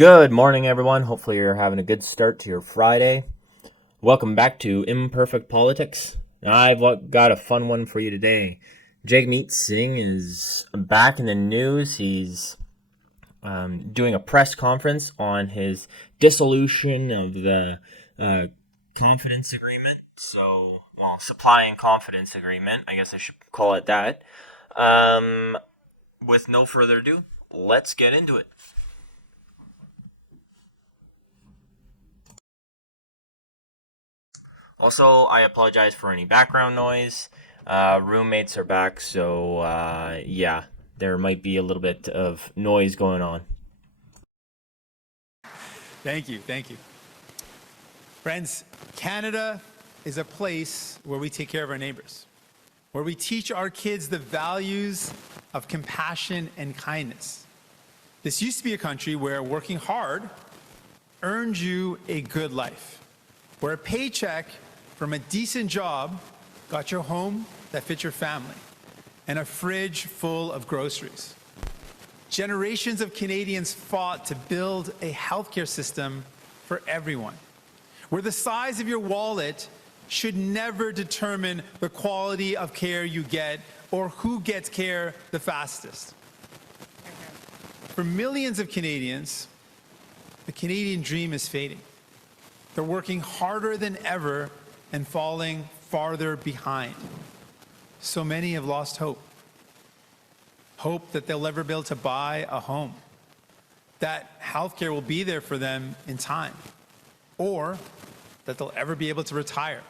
Good morning, everyone. Hopefully, you're having a good start to your Friday. Welcome back to Imperfect Politics. I've got a fun one for you today. Jagmeet Singh is back in the news. He's doing a press conference on his dissolution of the confidence agreement. Supply and confidence agreement. I guess I should call it that. With no further ado, let's get into it. Also, I apologize for any background noise. Roommates are back, so yeah, there might be a little bit of noise going on. Thank you. Friends, Canada is a place where we take care of our neighbors, where we teach our kids the values of compassion and kindness. This used to be a country where working hard earned you a good life, where a paycheck from a decent job got you a home that fit your family and a fridge full of groceries. Generations of Canadians fought to build a healthcare system for everyone, where the size of your wallet should never determine the quality of care you get or who gets care the fastest. For millions of Canadians, the Canadian dream is fading. They're working harder than ever and falling farther behind. So many have lost hope. Hope that they'll ever be able to buy a home, that healthcare will be there for them in time, or that they'll ever be able to retire.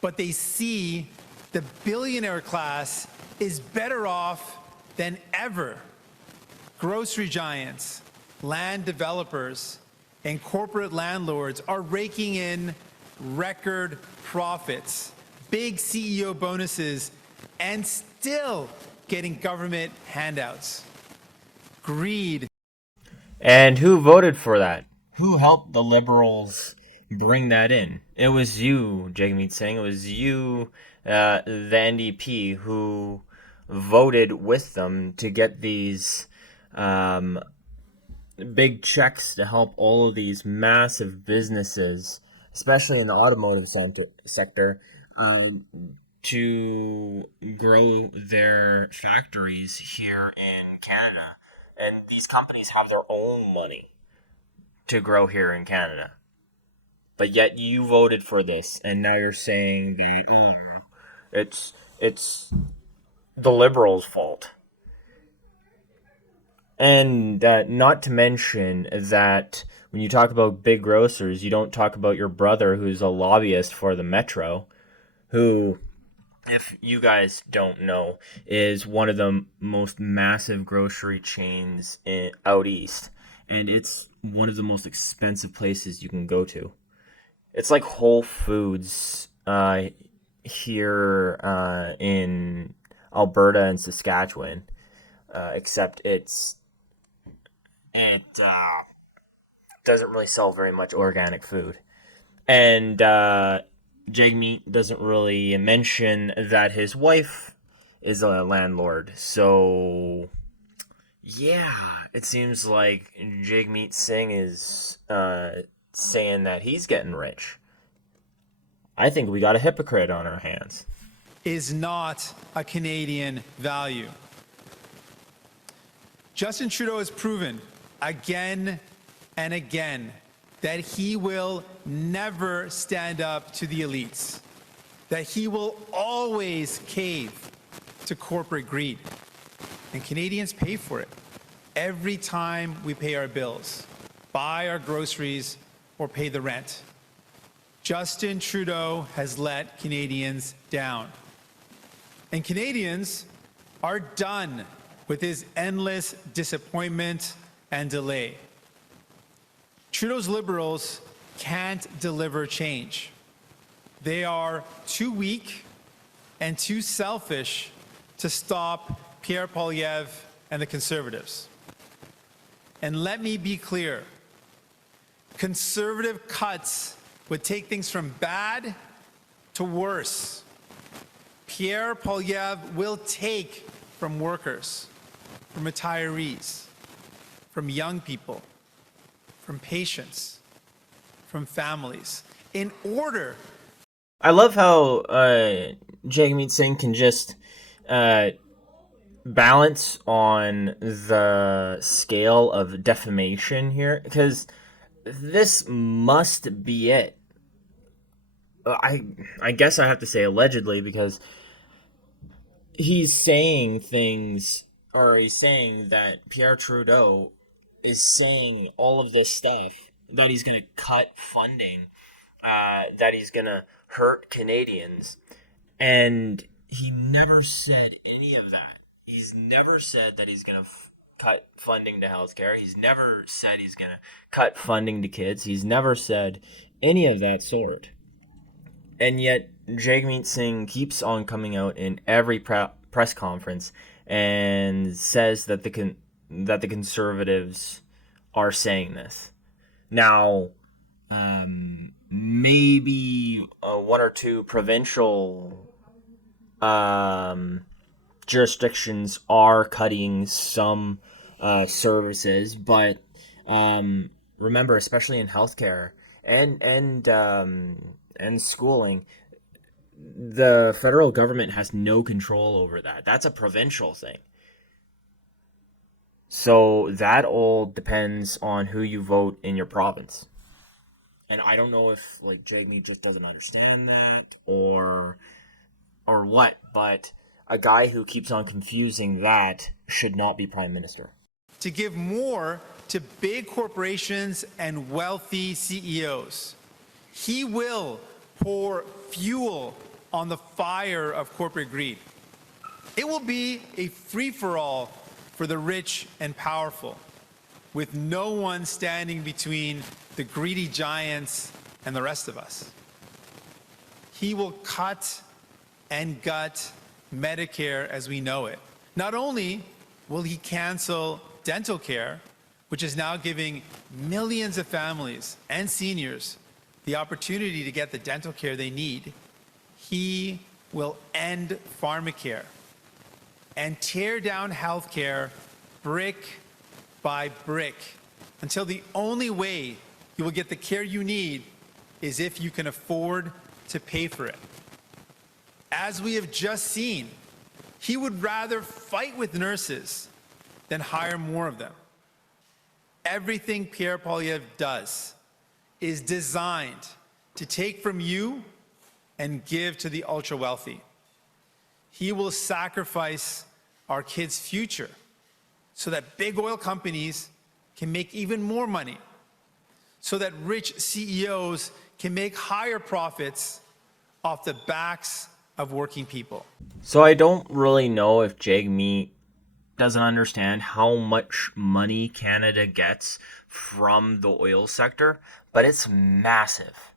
But they see the billionaire class is better off than ever. Grocery giants, land developers, and corporate landlords are raking in record profits, big CEO bonuses, and still getting government handouts. Greed. And who voted for that? Who helped the Liberals bring that in? It was you, Jagmeet Singh. It was you, the NDP, who voted with them to get these big checks to help all of these massive businesses, especially in the automotive sector, to grow their factories here in Canada. And these companies have their own money to grow here in Canada. But yet you voted for this, and now you're saying it's the Liberals' fault. And not to mention that when you talk about big grocers, you don't talk about your brother who's a lobbyist for the Metro, who, if you guys don't know, is one of the most massive grocery chains out east. And it's one of the most expensive places you can go to. It's like Whole Foods here in Alberta and Saskatchewan, except it doesn't really sell very much organic food. And Jagmeet doesn't really mention that his wife is a landlord. So, yeah, it seems like Jagmeet Singh is saying that he's getting rich. I think we got a hypocrite on our hands. Is not a Canadian value. Justin Trudeau has proven again and again that he will never stand up to the elites, that he will always cave to corporate greed. And Canadians pay for it every time we pay our bills, buy our groceries, or pay the rent. Justin Trudeau has let Canadians down. And Canadians are done with his endless disappointment and delay. Trudeau's Liberals can't deliver change. They are too weak and too selfish to stop Pierre Poilievre and the Conservatives. And let me be clear, Conservative cuts would take things from bad to worse. Pierre Poilievre will take from workers, from retirees, from young people, from patients, from families, in order. I love how Jagmeet Singh can just balance on the scale of defamation here, because this must be it. I guess I have to say allegedly, because he's saying things, or he's saying that Pierre Trudeau is saying all of this stuff, that he's going to cut funding, that he's going to hurt Canadians, and he never said any of that. He's never said that he's going to cut funding to healthcare. He's never said he's going to cut funding to kids. He's never said any of that sort. And yet, Jagmeet Singh keeps on coming out in every press conference and says that the Conservatives are saying this. Now, maybe one or two provincial jurisdictions are cutting some services, but remember, especially in healthcare and schooling, the federal government has no control over that. That's a provincial thing. So that all depends on who you vote in your province. And I don't know if Jagmeet just doesn't understand that or what, but a guy who keeps on confusing that should not be prime minister. To give more to big corporations and wealthy CEOs. He will pour fuel on the fire of corporate greed. It will be a free-for-all for the rich and powerful, with no one standing between the greedy giants and the rest of us. He will cut and gut Medicare as we know it. Not only will he cancel dental care, which is now giving millions of families and seniors the opportunity to get the dental care they need, he will end pharmacare and tear down healthcare brick by brick until the only way you will get the care you need is if you can afford to pay for it. As we have just seen, he would rather fight with nurses than hire more of them. Everything Pierre Poilievre does is designed to take from you and give to the ultra-wealthy. He will sacrifice our kids' future so that big oil companies can make even more money, so that rich CEOs can make higher profits off the backs of working people. So I don't really know if Jagmeet doesn't understand how much money Canada gets from the oil sector, but it's massive.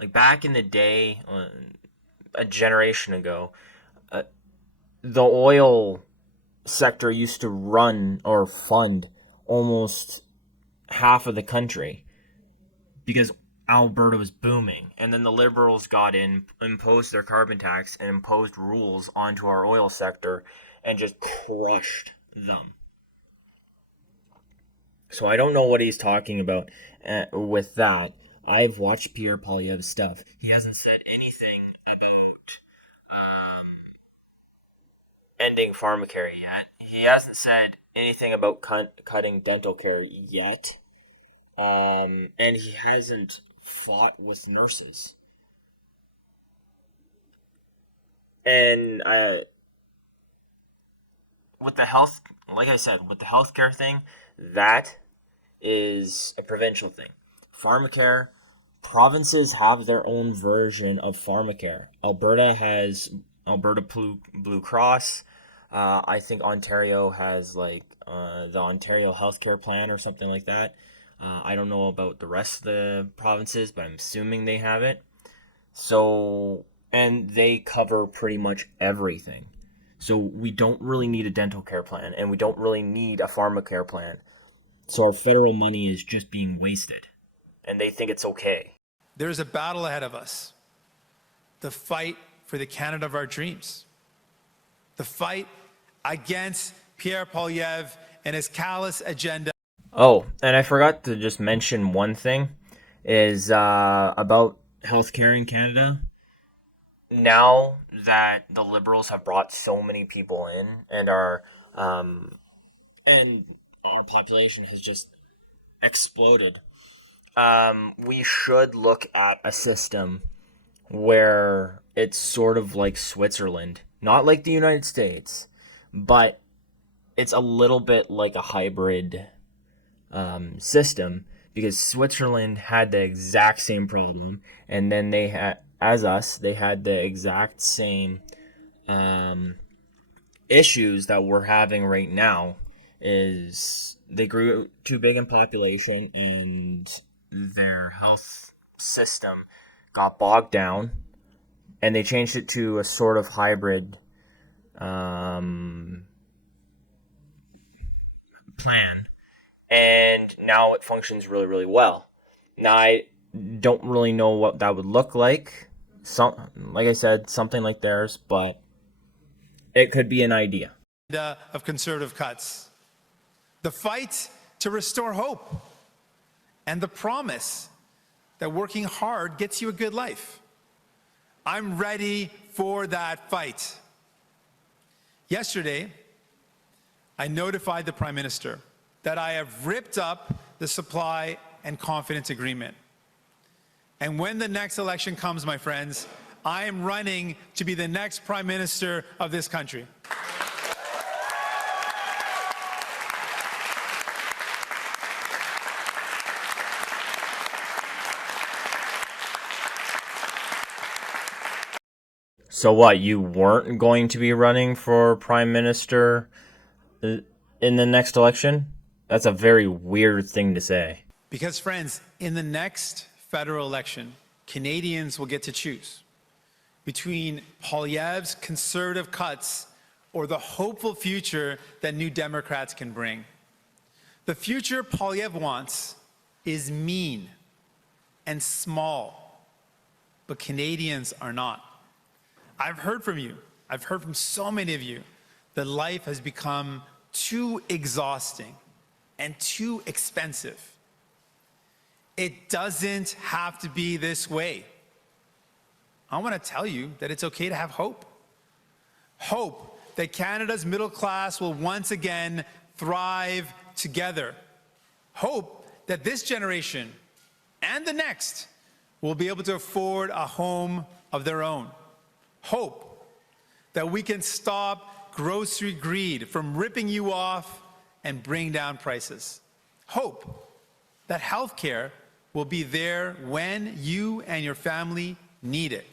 Like back in the day, a generation ago, the oil sector used to run or fund almost half of the country because Alberta was booming. And then the Liberals got in, imposed their carbon tax, and imposed rules onto our oil sector and just crushed them. So I don't know what he's talking about with that. I've watched Pierre Poilievre's stuff. He hasn't said anything about ending pharmacare yet. He hasn't said anything about cutting dental care yet. And he hasn't fought with nurses. And with the health, like I said, with the healthcare thing, that is a provincial thing. Pharmacare, provinces have their own version of pharmacare. Alberta has Alberta Blue Cross. I think Ontario has the Ontario Healthcare Plan or something like that. I don't know about the rest of the provinces, but I'm assuming they have it. So, and they cover pretty much everything. So we don't really need a dental care plan, and we don't really need a pharmacare plan. So our federal money is just being wasted, and they think it's okay. There's a battle ahead of us. The fight for the Canada of our dreams. The fight against Pierre Poilievre and his callous agenda. Oh, and I forgot to just mention one thing is about healthcare in Canada. Now that the Liberals have brought so many people in, um, and our population has just exploded, we should look at a system where it's sort of like Switzerland, not like the United States, but it's a little bit like a hybrid system, because Switzerland had the exact same problem, and then they had, as us, they had the exact same um, issues that we're having right now. Is they grew too big in population, and their health system got bogged down, and they changed it to a sort of hybrid um, plan, and now it functions really, really well. Now I don't really know what that would look like. Like I said, something like theirs, but it could be an idea. Of conservative cuts. The fight to restore hope and the promise that working hard gets you a good life. I'm ready for that fight. Yesterday, I notified the Prime Minister that I have ripped up the supply and confidence agreement. And when the next election comes, my friends, I am running to be the next Prime Minister of this country. So what, you weren't going to be running for Prime Minister in the next election? That's a very weird thing to say. Because, friends, in the next federal election, Canadians will get to choose between Poilievre's conservative cuts or the hopeful future that New Democrats can bring. The future Poilievre wants is mean and small, but Canadians are not. I've heard from you, I've heard from so many of you, that life has become too exhausting and too expensive. It doesn't have to be this way. I want to tell you that it's okay to have hope. Hope that Canada's middle class will once again thrive together. Hope that this generation and the next will be able to afford a home of their own. Hope that we can stop grocery greed from ripping you off and bring down prices. Hope that healthcare will be there when you and your family need it.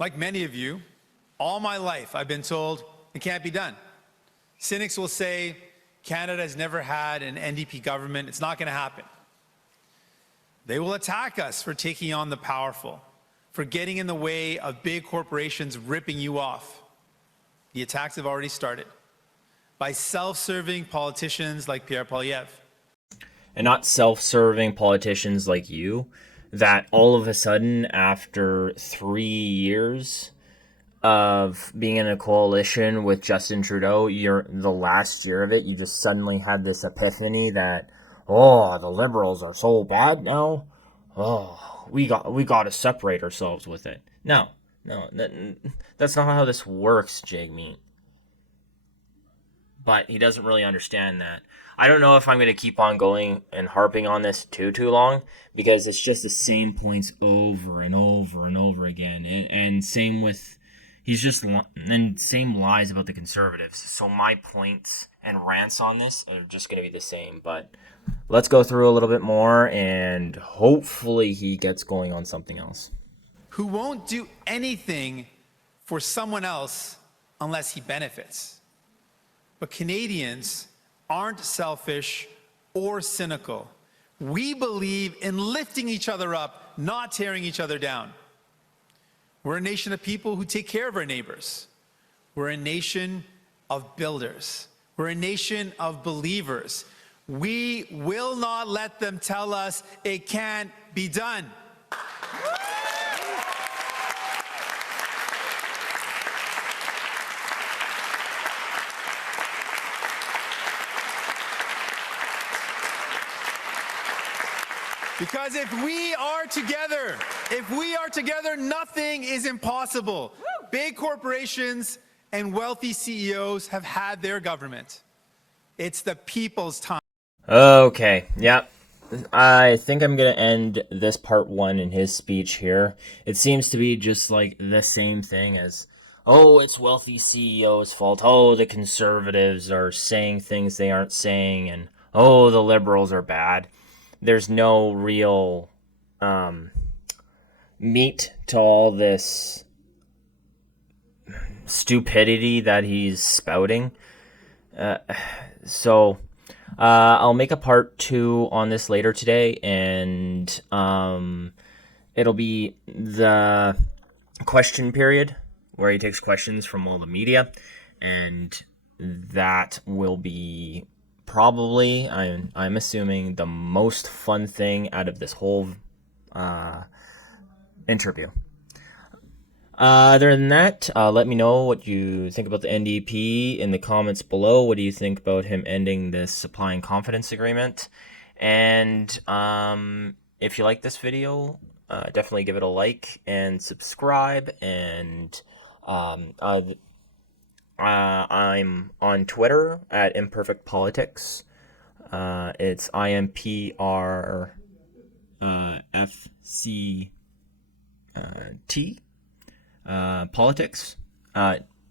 Like many of you, all my life I've been told it can't be done. Cynics will say Canada has never had an NDP government, it's not going to happen. They will attack us for taking on the powerful, for getting in the way of big corporations ripping you off. The attacks have already started by self-serving politicians like Pierre Poilievre. And not self-serving politicians like you, that all of a sudden, after 3 years of being in a coalition with Justin Trudeau, the last year of it, you just suddenly had this epiphany that, oh, the Liberals are so bad now. Oh, we got to separate ourselves with it. No, that's not how this works, Jagmeet. But he doesn't really understand that. I don't know if I'm going to keep on going and harping on this too long, because it's just the same points over and over and over again. And same with, and same lies about the Conservatives. So my points and rants on this are just going to be the same. But let's go through a little bit more, and hopefully he gets going on something else. Who won't do anything for someone else unless he benefits. But Canadians aren't selfish or cynical. We believe in lifting each other up, not tearing each other down. We're a nation of people who take care of our neighbors. We're a nation of builders. We're a nation of believers. We will not let them tell us it can't be done. Because if we are together, nothing is impossible. Big corporations and wealthy CEOs have had their government. It's the people's time. Okay, yeah. I think I'm going to end this part one in his speech here. It seems to be just like the same thing as, oh, it's wealthy CEOs' fault. Oh, the conservatives are saying things they aren't saying. And, oh, the liberals are bad. There's no real meat to all this stupidity that he's spouting. So I'll make a part two on this later today, and it'll be the question period where he takes questions from all the media, and that will be probably, I'm assuming, the most fun thing out of this whole interview. Other than that, let me know what you think about the NDP in the comments below. What do you think about him ending this supply and confidence agreement? And if you like this video, definitely give it a like and subscribe. And I'm on Twitter at Imperfect Politics. It's IMPRFCT. Politics.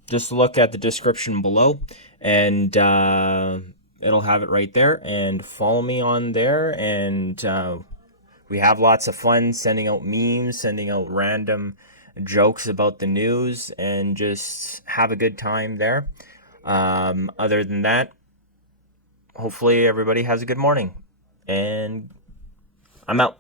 Just look at the description below, and it'll have it right there. And follow me on there. And we have lots of fun sending out memes, sending out random jokes about the news, and just have a good time there. Other than that, hopefully everybody has a good morning. And I'm out.